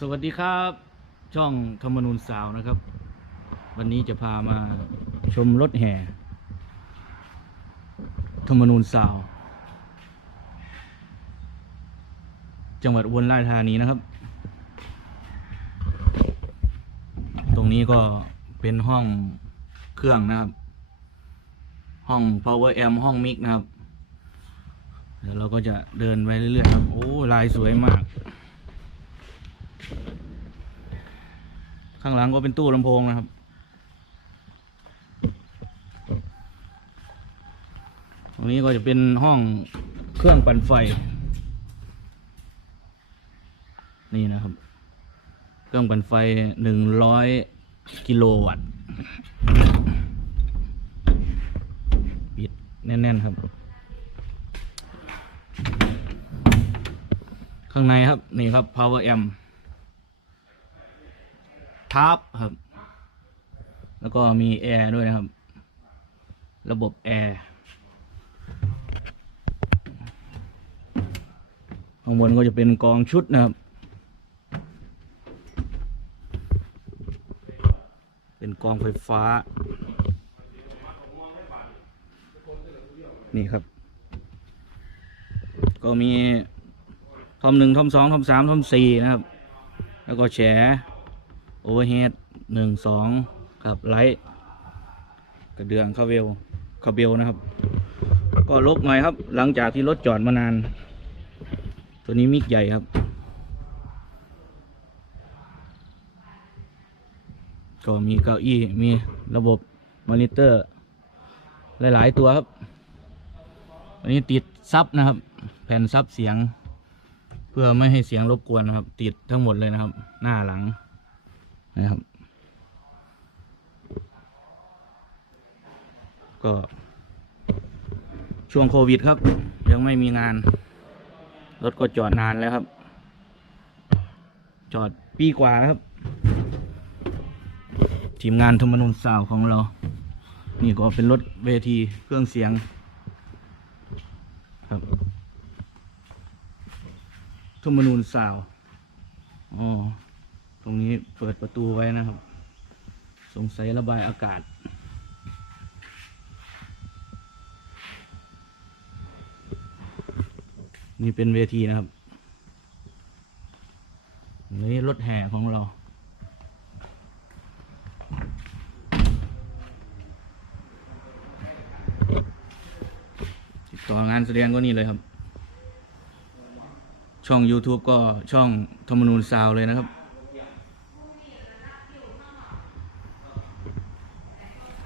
สวัสดีครับ ช่องธรรมนูญสาวนะครับ วันนี้จะพามาชมรถแห่ ธรรมนูญสาว จังหวัดอุบลราชธานีนะครับ ตรงนี้ก็เป็นห้องเครื่องนะครับ ห้อง power amp ห้องมิกนะครับเดี๋ยวเราก็จะเดินไปเรื่อยๆครับ โอ้ ลายสวยมาก ข้างหลังก็เป็นตู้ลำโพงนะครับ ตรงนี้ก็จะเป็นห้องเครื่องปั่นไฟ นี่นะครับ เครื่องปั่นไฟหนึ่งร้อยกิโลวัตต์ปิดแน่น ๆ ครับ ข้างในครับ นี่ครับ power amp ทับครับ แล้วก็มีแอร์ด้วยนะครับ ระบบแอร์ข้างบนก็จะเป็นกองชุดนะครับ เป็นกองไฟฟ้า นี่ครับ ก็มีทอมหนึ่งทอมสองทอมสามทอมสี่นะครับ แล้วก็แฉ โอเวอร์เฮดหนึ่งสองครับไลท์กระเดืองคาเวลคาเบลนะครับ ก็ลกหน่อยครับ หลังจากที่รถจอดมานาน ตัวนี้มิกใหญ่ครับ ก็มีเก้าอี้มีระบบมอนิเตอร์ หลาย ๆ ตัวครับอันนี้ติดซับนะครับ แผ่นซับเสียง เพื่อไม่ให้เสียงรบกวนนะครับ ติดทั้งหมดเลยนะครับ หน้าหลัง นะครับ ก็ ช่วงโควิดครับ ยังไม่มีงาน รถก็จอดนานแล้วครับ จอดปีกว่าครับ ทีมงานธรรมนุนสาวของเรา นี่ก็เป็นรถเวทีเครื่องเสียง ครับธรรมนูนสาว อ๋อ ตรงนี้เปิดประตูไว้นะครับ สงสัยระบายอากาศ นี่เป็นเวทีนะครับนี่รถแห่ของเราติดต่องานแสดงก็นี่เลยครับ ช่อง YouTube ก็ช่องธรรมนูญซาวเลยนะครับ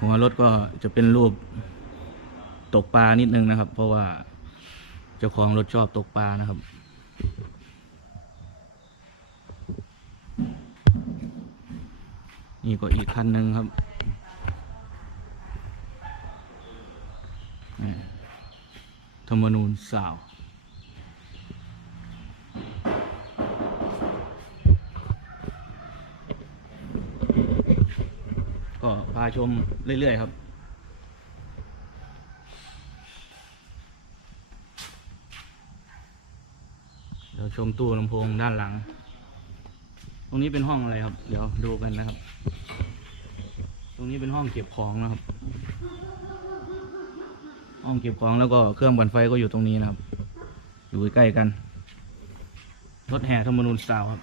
หัวรถก็จะเป็นรูปตกปลานิดนึงนะครับ เพราะว่าเจ้าของรถชอบตกปลานะครับนี่ก็อีกคันหนึ่งครับ ธรรมนูญสาว ก็พาชมเรื่อย ๆ ครับ เดี๋ยวชมตู้ลำโพงด้านหลัง ตรงนี้เป็นห้องอะไรครับ เดี๋ยวดูกันนะครับ ตรงนี้เป็นห้องเก็บของนะครับ ห้องเก็บของแล้วก็เครื่องปั่นไฟก็อยู่ตรงนี้นะครับ อยู่ใกล้กัน รถแห่ธรรมนูญสาวครับ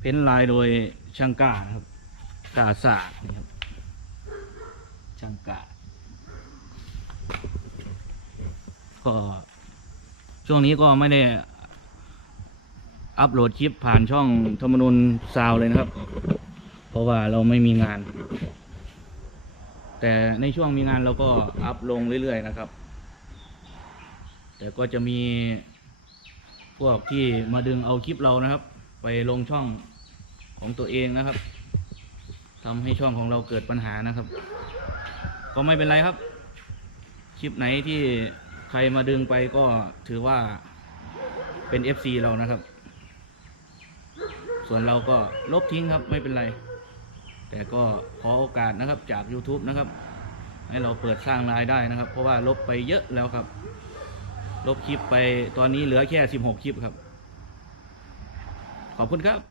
เพ้นท์ลายโดยช่างกล้านะครับ กาศาสตร์นะครับช่างกาก็ช่วงนี้ก็ไม่ได้อัปโหลดคลิปผ่านช่องธรรมนุนซาวเลยนะครับ เพราะว่าเราไม่มีงาน แต่ในช่วงมีงานเราก็อัพลงเรื่อยๆนะครับ แต่ก็จะมีพวกที่มาดึงเอาคลิปเรานะครับ ไปลงช่องของตัวเองนะครับ ทำให้ช่องของเราเกิดปัญหานะครับ ก็ไม่เป็นไรครับ คลิปไหนที่ใครมาดึงไปก็ถือว่าเป็น FC เรานะครับ ส่วนเราก็ลบทิ้งครับไม่เป็นไร แต่ก็ขอโอกาสนะครับจาก YouTube นะครับ ให้เราเปิดสร้างรายได้นะครับ เพราะว่าลบไปเยอะแล้วครับ ลบคลิปไปตอนนี้เหลือแค่ 16 คลิปครับ ขอบคุณครับ